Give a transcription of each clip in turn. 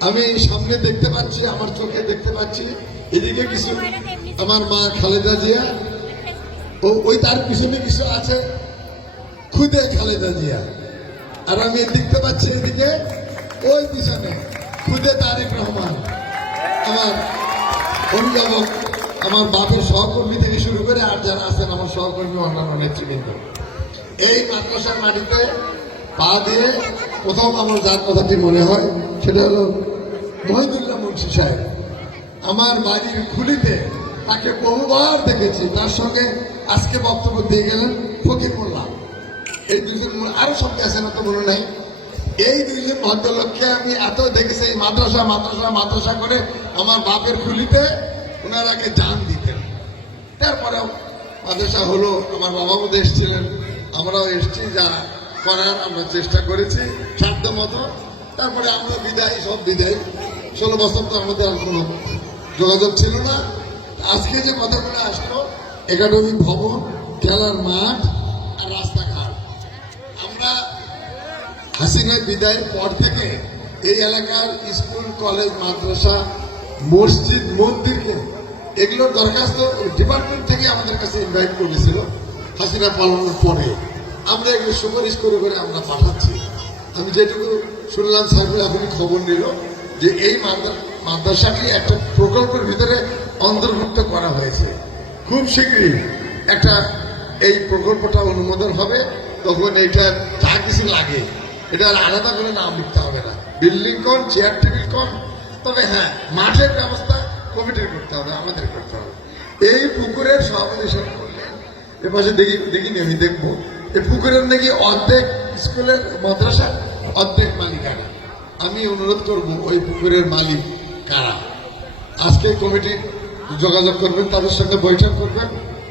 আমি সামনে দেখতে পাচ্ছি, আমার চোখে দেখতে পাচ্ছি। এদিকে কিছু, আমার মা খালেদা জিয়া, ও, ওই তার পিছনে কিছু আছে, খুদে খালেদা জিয়া। আর আমি দেখতে পাচ্ছি এদিকে, ওই পিছনে, খুদে তারেক রহমান। আমার অভিভাবক, আমার বাপের সহকর্মী থেকে শুরু করে আর যারা আছেন, আমার সহকর্মী, অন্যান্য নেতৃবৃন্দ। এই মাদ্রাসার মাটিতে পা দিয়ে প্রথম আমার যার কথাটি মনে হয়, সেটা হলো মহিদুল্লাহ মুন্সি সাহেব। আমার বাড়ির খুলিতে তাকে বহুবার দেখেছি, তার সঙ্গে আজকে বক্তব্য দিয়ে গেলেন ফকির মোল্লা। এই দুজন আরও সঙ্গে আছে না তো মনে নাই? এই দুইজন ভদ্রলোককে আমি এত দেখেছি, এই মাদ্রাসা মাদ্রাসা মাদ্রাসা করে আমার বাপের খুলিতে ওনারাকে জান দিতেন। তারপরেও মাদ্রাসা হলো, আমার বাবা মধ্যে এসেছিলেন, আমরাও এসছি যা করার আমরা চেষ্টা করেছি সাধ্য মতো তারপরে আমরা বিদায়, সব বিদায়। ষোলো বছর তো আমাদের আর কোনো যোগাযোগ ছিল না। আজকে যে কথাগুলো আসলো একাডেমিক ভবন, খেলার মাঠ আর রাস্তাঘাট। আমরা হাসিনার বিদায়ের পর থেকে এই এলাকার স্কুল, কলেজ, মাদ্রাসা, মসজিদ, মন্দিরকে এগুলোর দরখাস্ত ডিপার্টমেন্ট থেকে আমাদের কাছে ইনভাইট করেছিল হাসিনা পালানোর পরে। আমরা এগুলো সুপারিশ করে করে আমরা পাঠাচ্ছি। আমি যেটুকু শুনলাম সার্ভে আপনি খবর নিল যে এই মাদ্রা- মাদ্রাসাটি একটা প্রকল্পের ভিতরে অন্তর্ভুক্ত করা হয়েছে। খুব শীঘ্রই একটা, এই প্রকল্পটা অনুমোদন হবে। তখন এইটা যা কিছু লাগে, এটা আলাদা করে নাম লিখতে হবে না। বিল্ডিং কন, চেয়ার টেবিল কন, তবে হ্যাঁ মাঠের ব্যবস্থা কমিটির করতে হবে, আমাদের করতে হবে। এই পুকুরের সভাপতি সাহেব বললেন এ পাশে দেখি দেখিনি আমি দেখব। পুকুরের নাকি অর্ধেক স্কুলের মাদ্রাসা, অর্ধেক মালিকানা। আমি অনুরোধ করব, ওই পুকুরের মালিক কারা? আজকে কমিটি যোগাযোগ করবেন, তাদের সঙ্গে বৈঠক করবেন,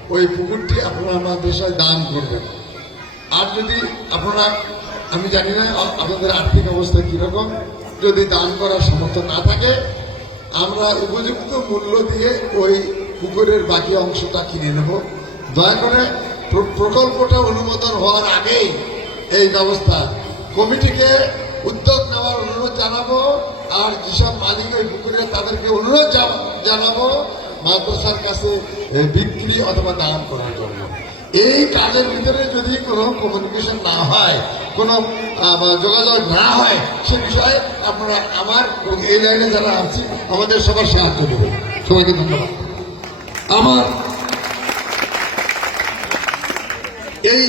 ওই পুকুরটি আপনারা মাদ্রাসায় দান করবেন। আর যদি আপনারা, আমি জানি না আপনাদের আর্থিক অবস্থা কীরকম, যদি দান করার সামর্থ্য না থাকে, আমরা উপযুক্ত মূল্য দিয়ে ওই পুকুরের বাকি অংশটা কিনে নেব। দয়া করে প্রকল্পটা অনুমোদন হওয়ার আগেই এই ব্যবস্থা। কমিটিকে উদ্যোগ নেওয়ার অনুরোধ জানাব আর যেসব মালিক ওই পুকুরে, তাদেরকে অনুরোধ জানাব মাদ্রাসার কাছে বিক্রি অথবা দান করার জন্য। এই কাজের ভিতরে যদি কোনো কমিউনিকেশন না হয়, কোনো যোগাযোগ না হয়, সে বিষয়ে আপনারা আমার এই লাইনে যারা আছি, আমাদের সবার সাহায্য দেবেন। সবাইকে ধন্যবাদ। আমার এই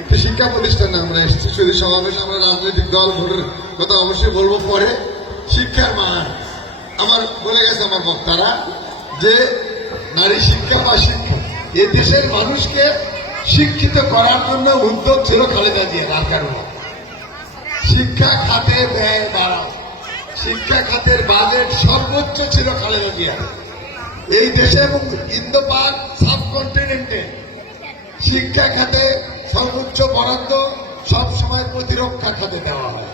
একটি শিক্ষা প্রতিষ্ঠানে আমরা এসেছি শুধু সমাবেশ, আমরা রাজনৈতিক দল, ভোটের কথা অবশ্যই বলব পরে। শিক্ষার মান। আমার বলে গেছে আমার বক্তারা যে নারী শিক্ষা বা শিক্ষা এ দেশের মানুষকে শিক্ষিত করার জন্য উদ্যোগ ছিল খালেদা জিয়া আর কারণ শিক্ষা খাতে ব্যয় বাড়াও। শিক্ষা খাতের বাজেট সর্বোচ্চ ছিল খালেদা জিয়া এই দেশে এবং ইন্দো পাক সাবকন্টিনেন্টে শিক্ষা খাতে সর্বোচ্চ বরাদ্দ সব সময় প্রতিরক্ষা খাতে দেওয়া হয়।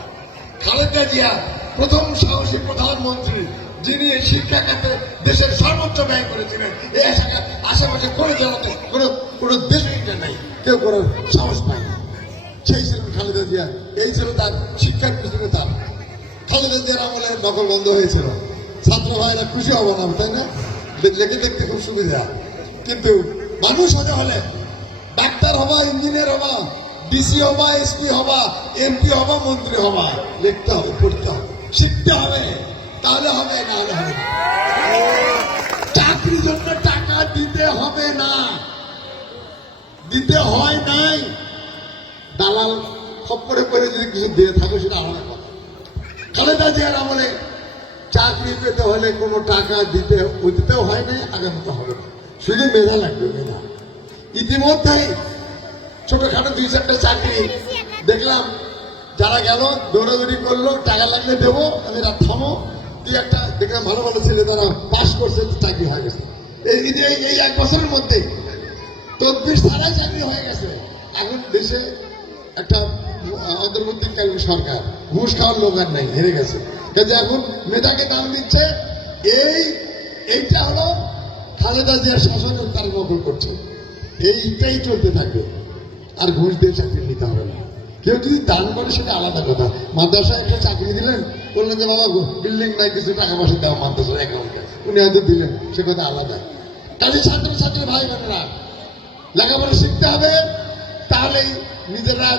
খালেদা জিয়া প্রথম সাহসী প্রধানমন্ত্রী, যিনি এই শিক্ষা খাতে দেশের সর্বোচ্চ ব্যয় করেছিলেন, এই আশা- আশেপাশে করে দেওয়া তো কোনো কোনো দেশে নাই, কেউ কোনো সাহস পায় না। সেই ছিল খালেদা জিয়া, এই ছিল তার শিক্ষার পিছনে তার। খালেদা জিয়ার আমলে নকল বন্ধ হয়েছিল। ছাত্র ভাইরা খুশি হব না, তাই না? লেখে দেখতে খুব সুবিধা। কিন্তু মানুষ হতে হলে ডাক্তার হবা, ইঞ্জিনিয়ার হবা, ডিসি হবা, এসপি হবা, এমপি হবা, মন্ত্রী হবা। লিখতে হবে, পড়তে হবে, শিখতে হবে, তাহলে হবে না হবে। চাকরির জন্য টাকা দিতে হবে না। দিতে হয় নাই। দালাল খপ্পরে করে যদি কিছু দিয়ে থাকে, সেটা আলাদা কথা। খালেদা জিয়ার আমলে চাকরি পেতে হলে কোনো টাকা দিতে দিতেও হয় নাই আগামীতে হবে না। শুধু মেধা লাগবে, মেধা। ইতিমধ্যেই ছোটখাটো দুই চারটে চাকরি। দেখলাম যারা গেল, দৌড়াদৌড়ি করল, টাকা লাগলে দেবো, আমি রাত থামো। দুই একটা, দেখলাম ভালো ভালো ছেলে, তারা পাশ করছে, চাকরি হয়ে গেছে। এই, এই- এক বছরের মধ্যেই তদবির ছাড়াই চাকরি হয়ে গেছে। এখন দেশে একটা অন্তর্বর্তীকালীন সরকার, ঘুষ খাওয়ার লোক আর নাই, হেরে গেছে। কাজে এখন মেধাকে দাম দিচ্ছে, এই, এইটা হলো খালেদা জিয়ার শাসন তার নকল করছে। এইটাই চলতে থাকবে। আর ঘুষ দিয়ে চাকরি নিতে হবে না। কেউ যদি দান করে, সেটা আলাদা কথা। মাদ্রাসায় একটা চাকরি দিলেন, বললেন যে, বাবা বিল্ডিং নাই, কিছু টাকা পয়সা দেওয়া মাদ্রাসার অ্যাকাউন্টে উনি হয়তো দিলেন, সে কথা আলাদা। কাজে ছাত্র ছাত্রী ভাই বোনেরা লেখাপড়া শিখতে হবে, তাহলেই নিজেরা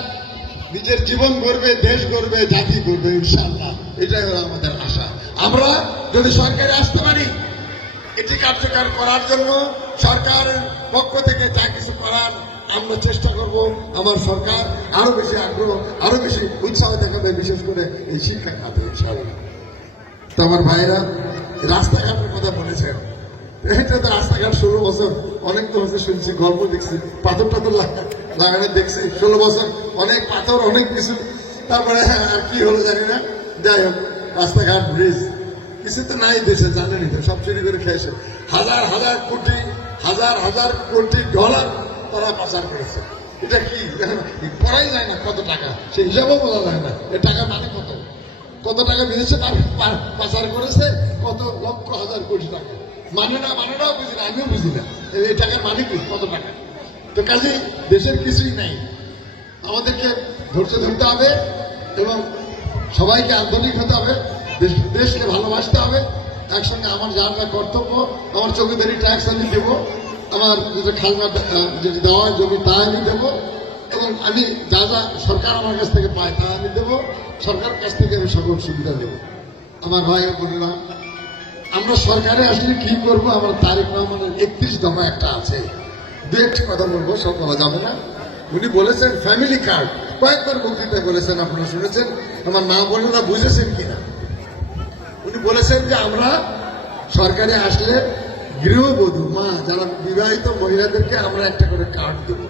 নিজের জীবন গড়বে, দেশ গড়বে, জাতি গড়বে ইনশাল্লাহ এটাই হলো আমাদের আশা। আমরা যদি সরকারে আসতে পারি, এটি কার্যকর করার জন্য সরকারের পক্ষ থেকে যা কিছু করার আমরা চেষ্টা করব আমার সরকার আরও বেশি আগ্রহ, আরও বেশি উৎসাহ দেখাবে, বিশেষ করে এই শিক্ষা খাতে তো আমার ভাইরা রাস্তাঘাটের কথা বলেছেন। এটা তো রাস্তাঘাট ষোলো বছর, অনেক তো হচ্ছে শুনছি, গল্প দেখছি, পাথর টাথর লাগানো দেখছি, ষোলো বছর, অনেক পাথর, অনেক কিছু। তারপরে আর কি হলো জানি না। যাই হোক, রাস্তাঘাট, ব্রিজ, কিছু তো নাই দেশে জানেনি তো, সব চুরি করে খেয়েছে। হাজার হাজার কোটি, হাজার হাজার কোটি ডলার তারা পাচার করেছে। এটা কি? পড়াই যায় না কত টাকা? সে হিসাবও বলা যায় না। এ টাকা মানে কত? কত টাকা বিদেশে পাচার করেছে? কত লক্ষ হাজার কোটি টাকা। মানে না মানে নাও বুঝি না, আমিও বুঝি না। এই- টাকার মানে কি? কত টাকা? তো কাজে দেশের কিছুই নাই। আমাদেরকে ধৈর্য ধরতে হবে এবং সবাইকে আন্তরিক হতে হবে, দেশ- দেশকে ভালোবাসতে হবে। একসঙ্গে আমার যা যা কর্তব্য, আমার চৌকিদারি ট্যাক্স আমি দেবো। আমার যেটা আহ, যেটা দেওয়া হয় জমি তা আমি দেবো এবং আমি যা যা সরকার আমার কাছ থেকে পায় তা আমি দেবো সরকারের কাছ থেকে আমি সকল সুবিধা দেবো। আমার ভাই বোনেরা আমরা সরকারে আসলে কি করব? আমার তারেক রহমানের একত্রিশ দফা একটা আছে। দু একটি কথা বলব সব বলা যাবে না। উনি বলেছেন ফ্যামিলি কার্ড কয়েকবার বক্তৃতায় বলেছেন আপনারা শুনেছেন। আমার না মা বোনেরা বুঝেছেন কিনা? উনি বলেছেন যে আমরা সরকারে আসলে গৃহবধূ মা যারা বিবাহিত মহিলাদেরকে আমরা একটা করে কার্ড দেবো।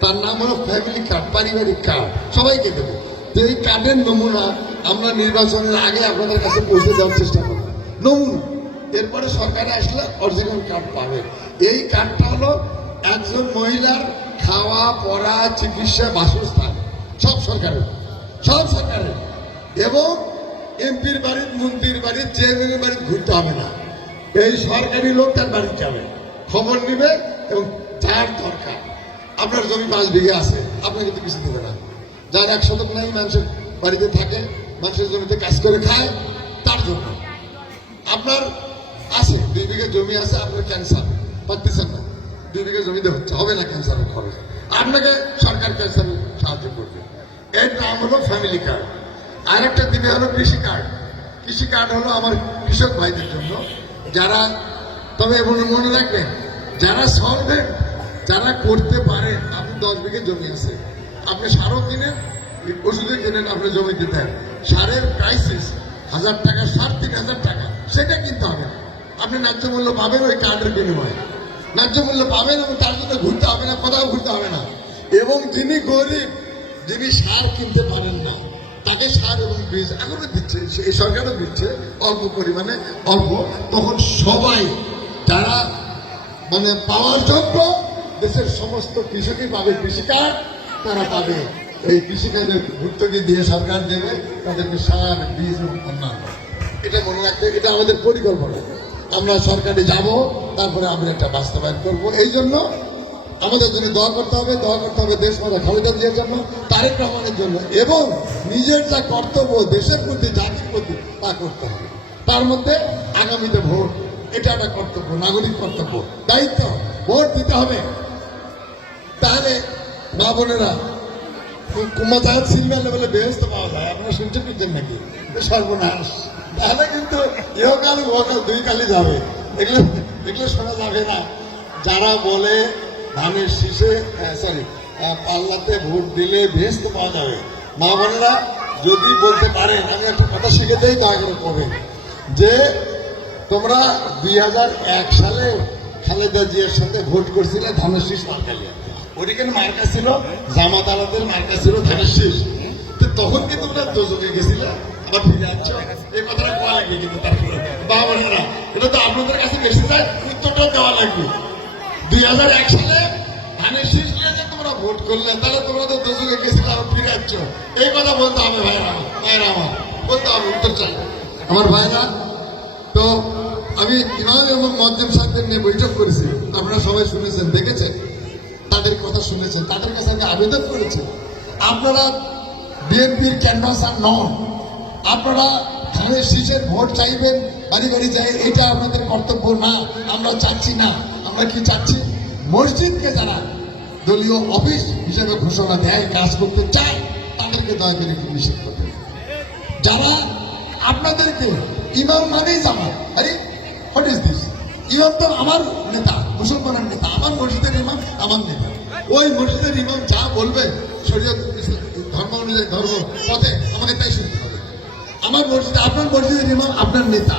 তার নাম হলো ফ্যামিলি কার্ড পারিবারিক কার্ড সবাইকে দেবো। তো এই কার্ডের নমুনা আমরা নির্বাচনের আগে আপনাদের কাছে পৌঁছে দেওয়ার চেষ্টা করব। নমুনা। এরপরে সরকারে আসলে অরিজিনাল কার্ড পাবে। এই কার্ডটা হলো একজন মহিলার খাওয়া, পড়া, চিকিৎসা, বাসস্থান। সব সরকারের। সব সরকারের। এবং এমপির বাড়ির, মন্ত্রীর বাড়ির চেয়ারম্যানের বাড়ি ঘুরতে হবে না। এই সরকারি লোক তার বাড়ি যাবে। খবর নিবে এবং যার দরকার। আপনার জমি পাঁচ বিঘে আছে, আপনাকে তো কিছু দেবে না। যার এক শতক নাই, মানুষের বাড়িতে থাকে, মানুষের জমিতে কাজ করে খায়, তার জন্য। আপনার আছে, দুই বিঘা জমি আছে, আপনার ক্যান্সার পারতেছেন না। দুই বিঘা জমিতে হচ্ছে, হবে না ক্যান্সারের খরচ আপনাকে সরকার ক্যান্সার সাহায্য করবে। এর নাম হলো ফ্যামিলি কার্ড আর একটা দিকে হলো কৃষি কার্ড কৃষি কার্ড হলো আমার কৃষক ভাইদের জন্য। যারা, তবে মনে রাখবেন, যারা সলভেন্ট যারা করতে পারেন, আপনি দশ বিঘে জমি আছে। আপনি সারও কিনেন ওষুধে কিনেন, আপনি জমিতে দেন সারের ক্রাইসিস হাজার টাকা সার তিন হাজার টাকা, সেটা কিনতে হবে। আপনি ন্যায্য মূল্য পাবেন ওই কার্ডের বিনিময়ে। ন্যায্য মূল্য পাবেন এবং তার জন্য ঘুরতে হবে না, কোথাও ঘুরতে হবে না। এবং যিনি গরিব, যিনি সার কিনতে পারেন তাকে সার এবং বীজ এখনও দিচ্ছে এই সরকারও দিচ্ছে, অল্প পরিমাণে, অল্প। তখন সবাই যারা মানে পাওয়ার যোগ্য, দেশের সমস্ত কৃষকই পাবে কৃষিকার্ড তারা পাবে এই কৃষিকাজের ভর্তুকি দিয়ে সরকার দেবে, তাদেরকে সার, বীজ অন্যান্য। এটা মনে রাখতে এটা আমাদের পরিকল্পনা। আমরা সরকারে যাব, তারপরে আমরা এটা বাস্তবায়ন করব। এই জন্য আমাদের জন্য দোয়া করতে হবে, দোয়া করতে হবে দেশ মাতা খালেদা জিয়ার জন্য, তারেক রহমানের জন্য এবং নিজের যা কর্তব্য দেশের প্রতি, জাতির প্রতি, তা করতে হবে। তার মধ্যে আগামীতে ভোট, এটা একটা কর্তব্য, নাগরিক কর্তব্য, দায়িত্ব, ভোট দিতে হবে। তাহলে মা বোনেরা কুমাচার সিলভার লেভেলে বেহস্ত পাওয়া যায়, আপনারা শুনতে পেয়েছেন নাকি? সর্বনাশ। তাহলে কিন্তু ইহকাল ইহকাল দুই কালই যাবে। এগুলো এগুলো শোনা যাবে না। যারা বলে ধানের শীষে সরি পাল্লাতে ভোট দিলে বেহস্ত পাওয়া যাবে। মা বোনেরা, যদি বলতে পারেন, আমি একটা কথা শিখে দেই, দয়া করে কবেন যে তোমরা দুই সালে খালেদা জিয়ার সাথে ভোট করছিলে ধানের শীষ মার্কালিয়া। ওদিকে মার্কা ছিল, জামাত আলাদের মার্কা ছিল ধানের শীষ। তো তখন কি তোমরা দোজকে গেছিলে, আবার ফিরে আসছ। এই কথাটা কোয়া লাগবে কিন্তু তারপরে? বাবা না এটা তো আপনাদের কাছে যায়, উত্তরটাও দেওয়া লাগবে দুই হাজার এক সালে ধানের শীষ যে তোমরা ভোট করলে, তাহলে তোমরা তো দোজকে গেছিলে আবার ফিরে আসছ এই কথা বলতে হবে ভাইরা ভাইরা আমার, বলতে উত্তর চাই। আমার ভাইরা, তো আমি ইমাম এবং মজ্জেম সাহেবদের নিয়ে বৈঠক করেছি, আপনারা সবাই শুনেছেন, দেখেছেন, তাদের কথা শুনেছেন, তাদের কাছে আবেদন করেছি। আপনারা বিএনপির ক্যানভাসার নন, আপনারা ধানের শীষের ভোট চাইবেন বাড়ি বাড়ি যাই, এটা আপনাদের কর্তব্য না, আমরা চাচ্ছি না। আমরা কি চাচ্ছি? মসজিদকে যারা দলীয় অফিস হিসেবে ঘোষণা দেয়, কাজ করতে চায়, তাদেরকে দয়া করে একটু নিষেধ করবেন। যারা আপনাদেরকে ইমাম মানেই জামাত, আরে হোয়াট ইজ দিস ইমাম তো আমার নেতা, মুসলমানের নেতা, আমার মসজিদের ইমাম আমার নেতা। ওই মসজিদের ইমাম যা বলবে, শরীয়ত ধর্ম অনুযায়ী, ধর্ম, পথে, আমাকে তাই শুনতে হবে। আমার মসজিদে, আপনার মসজিদের ইমাম, আপনার নেতা।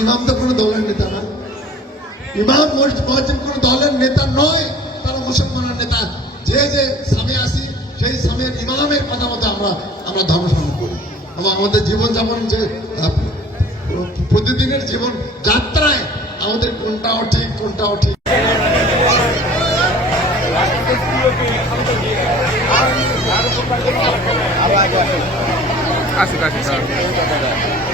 ইমাম তো কোনো দলের নেতা না। ইমাম মসজিদ কোনো দলের নেতা নয়, তারা মুসলমানের নেতা। যে যে সামে আসি, সেই সামের ইমামের কথা মতো আমরা আমরা ধর্ম পালন করি। এবং আমাদের জীবনযাপন যে প্রতিদিনের জীবন যাত্রায় আমাদের কোনটাও ঠিক কোনটাও ঠিক। আসুক আসুক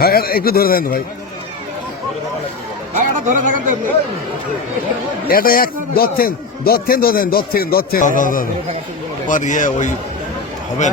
হ্যাঁ একটু ধরে দেন ভাই এটা এক দচ্ছেন দচ্ছেন ধরে দেন দচ্ছেন দচ্ছেন ওই হবে।